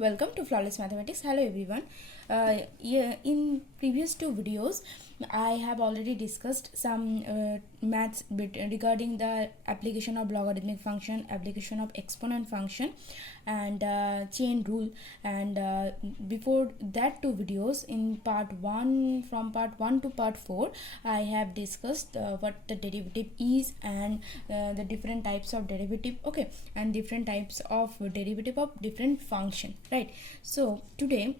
Welcome to Flawless Mathematics. Hello everyone. In previous two videos, I have already discussed some maths bit regarding the application of logarithmic function, application of exponent function, and chain rule. And before that two videos, in part 1, from part 1 to part 4, I have discussed what the derivative is and the different types of derivative, okay, and different types of derivative of different function, right? So today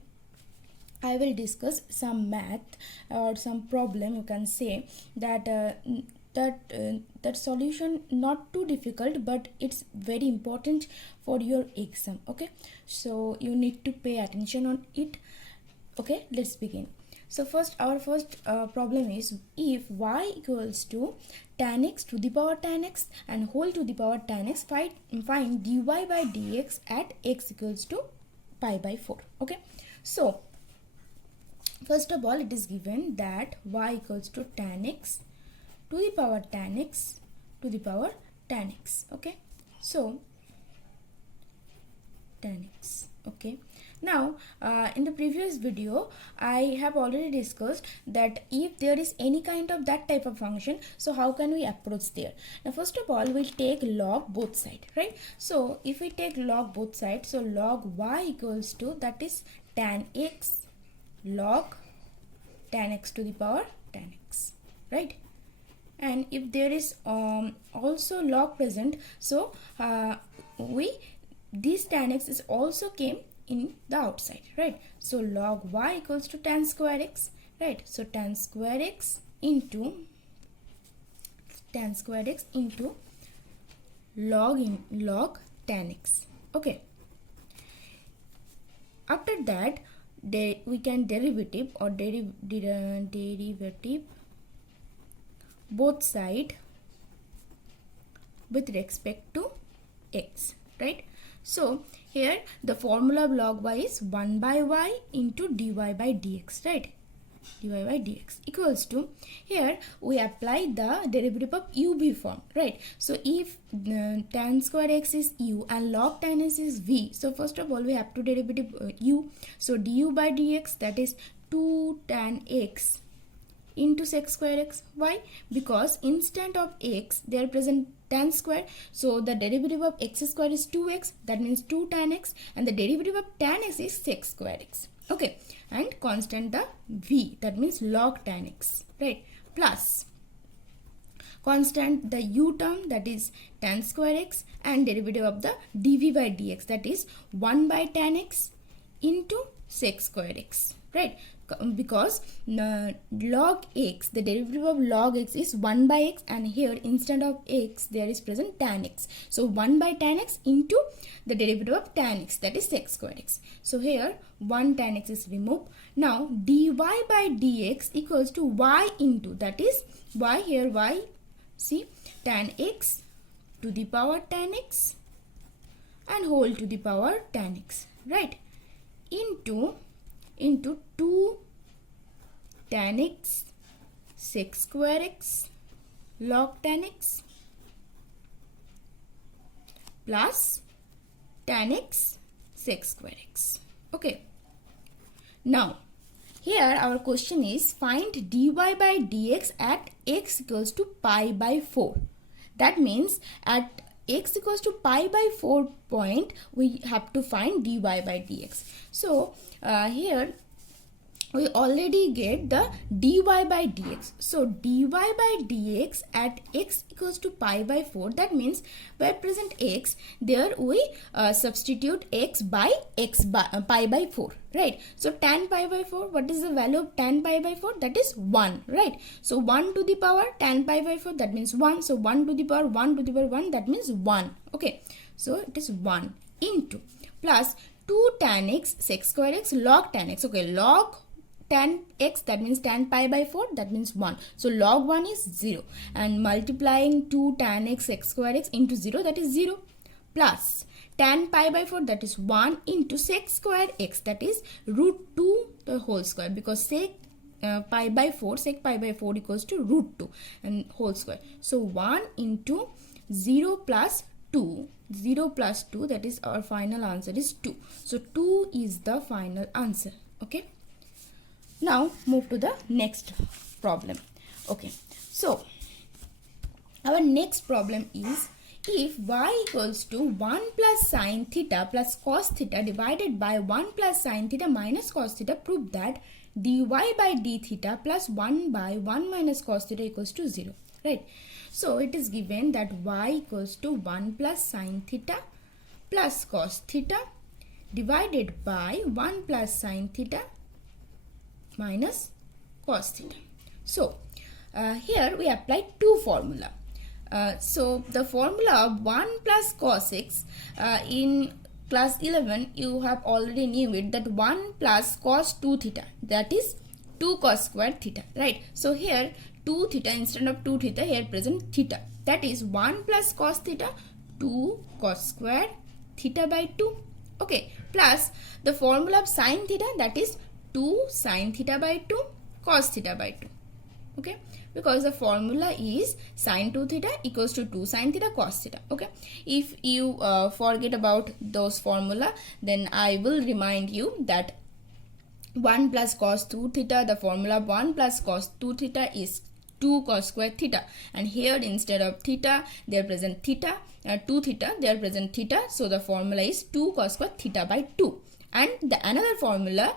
I will discuss some math or some problem, you can say, that that solution not too difficult, but it's very important for your exam, okay? So you need to pay attention on it. Okay, let's begin. So our first problem is, if y equals to tan x to the power tan x and whole to the power tan x, find dy by dx at x equals to pi by 4. Okay, so first of all, it is given that y equals to tan x to the power tan x to the power tan x. Okay, so tan x. Okay, now in the previous video I have already discussed that if there is any kind of that type of function, so how can we approach there? Now first of all, we'll take log both sides, right? So if we take log both sides, so log y equals to, that is tan x log tan x to the power tan x, right? And if there is also log present, so this tan x is also came in the outside, right? So log y equals to tan square x, right? So tan square x into log tan x. Okay, after that we can derivative or derivative both side with respect to x, right? So here the formula of log y is 1 by y into dy by dx, right? Dy by dx equals to, here we apply the derivative of UV form, right? So if tan square x is u and log tan x is v, so first of all we have to derivative u. So du by dx, that is 2 tan x into sec square x. Why? Because instead of x there present tan square, so the derivative of x square is 2x, that means 2 tan x, and the derivative of tan x is sec square x. Okay, and constant the v, that means log tan x, right? Plus constant the u term, that is tan square x, and derivative of the dv by dx, that is 1 by tan x into sec square x, right? Because log x, the derivative of log x is 1 by x, and here instead of x there is present tan x, so 1 by tan x into the derivative of tan x, that is sec square x. So here 1 tan x is removed. Now dy by dx equals to y into, that is y, here y, see, tan x to the power tan x and whole to the power tan x, right? Into 2 tan x sec square x log tan x plus tan x sec square x. Okay, now here our question is, find dy by dx at x equals to pi by 4. That means at x equals to pi by 4 point we have to find dy by dx. So here we already get the dy by dx. So dy by dx at x equals to pi by 4, that means where present x, there we substitute x by pi by 4, right? So tan pi by 4, what is the value of tan pi by 4? That is 1, right? So 1 to the power tan pi by 4, that means 1. So 1 to the power 1 to the power 1, that means 1. Okay, so it is 1 into plus 2 tan x sec square x log tan x. Okay, log tan x, that means tan pi by 4, that means 1. So log 1 is 0, and multiplying 2 tan x sec square x into 0, that is 0, plus tan pi by 4, that is 1 into sec square x, that is root 2 the whole square, because sec pi by 4 equals to root 2 and whole square. So 1 into 0 plus 2 0 plus 2, that is our final answer is 2. So 2 is the final answer. Okay. Now move to the next problem. Okay. So our next problem is, if y equals to 1 plus sine theta plus cos theta divided by 1 plus sine theta minus cos theta, prove that dy by d theta plus 1 by 1 minus cos theta equals to 0. Right. So it is given that y equals to 1 plus sine theta plus cos theta divided by 1 plus sine theta minus cos theta. So here we apply two formula. So the formula of 1 plus cos x, in class 11 you have already knew it, that 1 plus cos 2 theta, that is 2 cos square theta, right? So here 2 theta, instead of 2 theta here present theta, that is 1 plus cos theta 2 cos square theta by 2. Okay, plus the formula of sine theta, that is 2 sine theta by 2 cos theta by 2. Okay, because the formula is sine 2 theta equals to 2 sine theta cos theta. Okay, if you forget about those formula, then I will remind you that 1 plus cos 2 theta, the formula of 1 plus cos 2 theta is 2 cos square theta, and here instead of theta there present theta, 2 theta there present theta, so the formula is 2 cos square theta by 2. And the another formula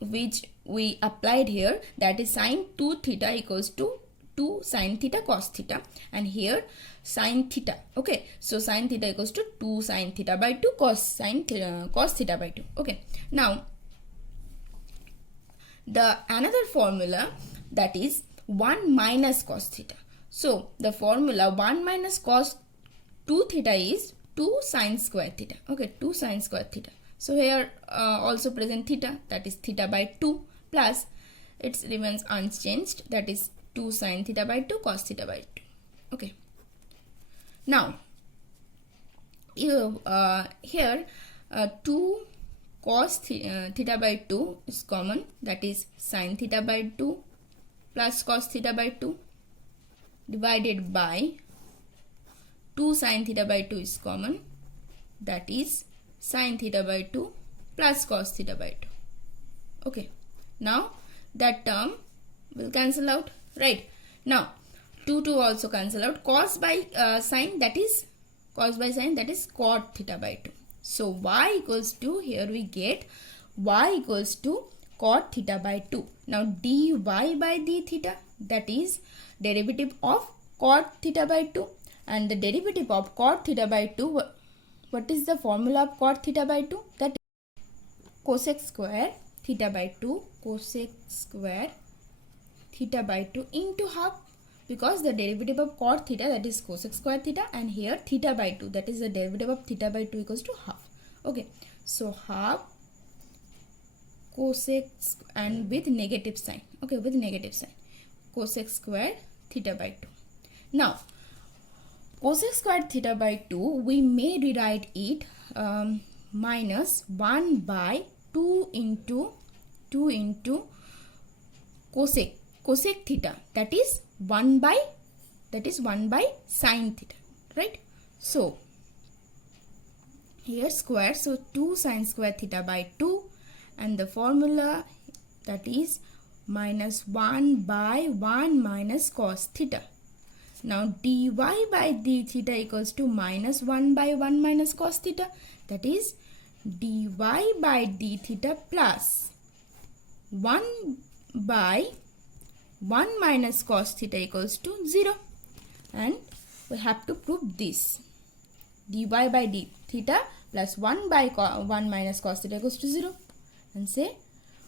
which we applied here, that is sine 2 theta equals to 2 sine theta cos theta, and here sine theta. Okay, so sine theta equals to 2 sine theta by 2 cos theta by 2. Okay, now the another formula, that is 1 minus cos theta. So the formula 1 minus cos 2 theta is 2 sine square theta. Okay, 2 sine square theta. So here also present theta, that is theta by 2, plus it remains unchanged, that is 2 sine theta by 2 cos theta by 2. Okay. Now here 2 cos theta by 2 is common, that is sine theta by 2 plus cos theta by 2 divided by 2 sine theta by 2 is common, that is sine theta by 2 plus cos theta by 2. Okay, now that term will cancel out, right? Now 2 also cancel out. Cos by sine, that is cot theta by 2. So y equals to, here we get y equals to cot theta by 2. Now dy by d theta, that is derivative of cot theta by 2, and the derivative of cot theta by 2, what is the formula of cot theta by 2? That is cosec square theta by 2, cosec square theta by 2 into half, because the derivative of cot theta, that is cosec square theta, and here theta by 2, that is the derivative of theta by 2 equals to half. Okay, so half cosec, and with negative sign. Okay, with negative sign, cosec square theta by 2. Now cosec square theta by 2, we may rewrite it minus 1 by 2 into cosec theta, that is 1 by sine theta, right? So here square, so 2 sine square theta by 2, and the formula, that is minus 1 by 1 minus cos theta. Now dy by d theta equals to minus 1 by 1 minus cos theta, that is dy by d theta plus 1 by 1 minus cos theta equals to 0, and we have to prove this. Dy by d theta plus 1 by 1 minus cos theta equals to 0, and say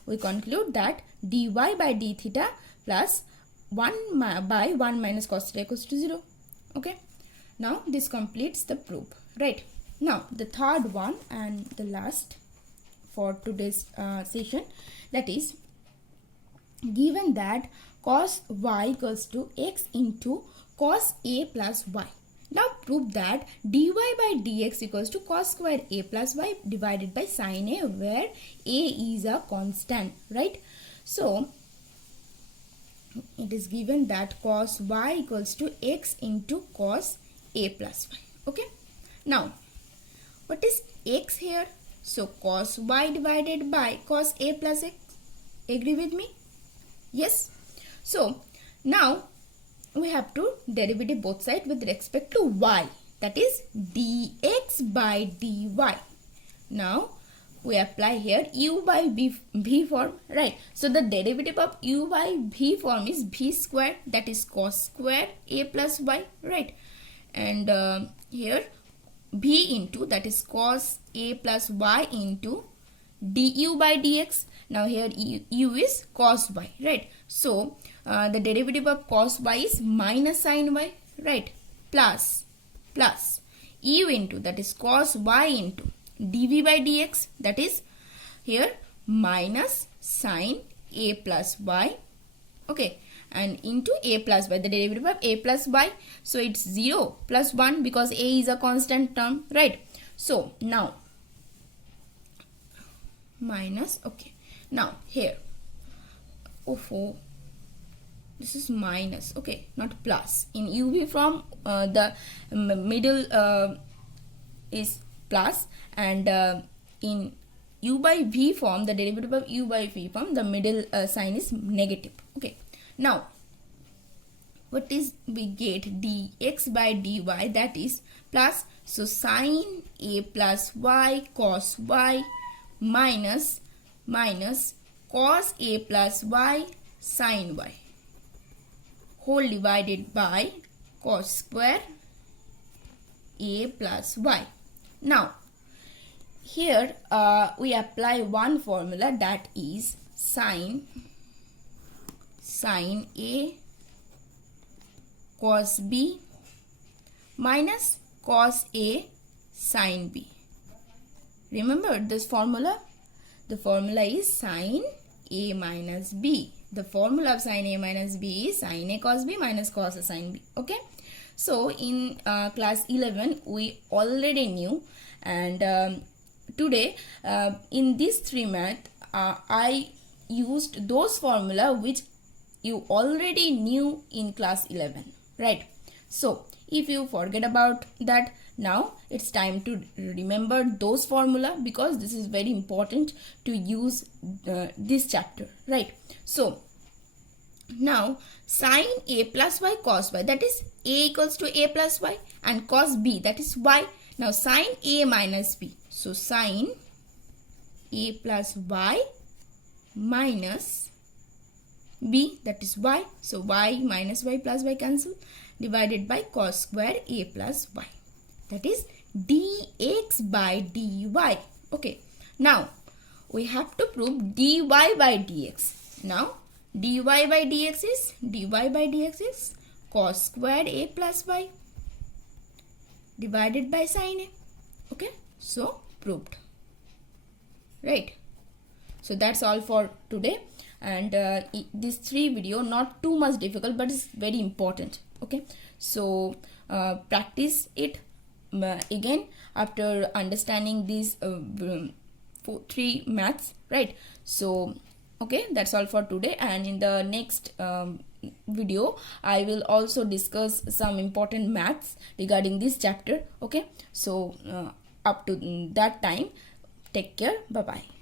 we conclude that dy by d theta plus 1 by 1 minus cos theta equals to 0. Okay, now this completes the proof, right? Now the third one and the last for today's session, that is, given that cos y equals to x into cos a plus y. Now prove that dy by dx equals to cos square a plus y divided by sin a, where a is a constant, right? So it is given that cos y equals to x into cos a plus y. Okay, Now what is x here? So cos y divided by cos a plus x. Agree with me? Yes. So now we have to derivative both sides with respect to y, that is dx by dy. Now we apply here u by v form, right? So the derivative of u by v form is v square, that is cos square a plus y, right? And here v into, that is cos a plus y into du by dx. Now here u is cos y, right? So the derivative of cos y is minus sin y, right? Plus u into, that is cos y into dv by dx, that is here minus sin a plus y, okay, and into a plus y, the derivative of a plus y. So it's 0 plus 1 because a is a constant term, right? So now minus, okay, now here this is minus, okay, not plus. In uv form the middle is plus, and in u by v form, the derivative of u by v form, the middle sign is negative, okay. Now what is we get? Dx by dy, that is plus, so sin a plus y cos y minus cos a plus y sin y whole divided by cos square a plus y. Now here we apply one formula, that is sin a cos b minus cos a sin b. Remember this formula? The formula is sin a minus b. The formula of sin a minus b is sin a cos b minus cos a sin b, okay. So in class 11 we already knew, and today in this 3 math I used those formula which you already knew in class 11, right? So if you forget about that, now it's time to remember those formula, because this is very important to use this chapter, right? So now sin a plus y cos y, that is a equals to a plus y, and cos b, that is y. Now sin a minus b, so sin a plus y minus b, that is y, so y minus y plus y cancel, divided by cos square a plus y, that is dx by dy, okay. Now we have to prove dy by dx. Now dy by dx is cos square a plus y divided by sin a, okay. So proved, right? So that's all for today, and this 3 video not too much difficult, but it's very important, okay. So practice it again after understanding these 3 maths, right? So okay, that's all for today, and in the next video I will also discuss some important maths regarding this chapter, okay. So up to that time, take care, bye bye.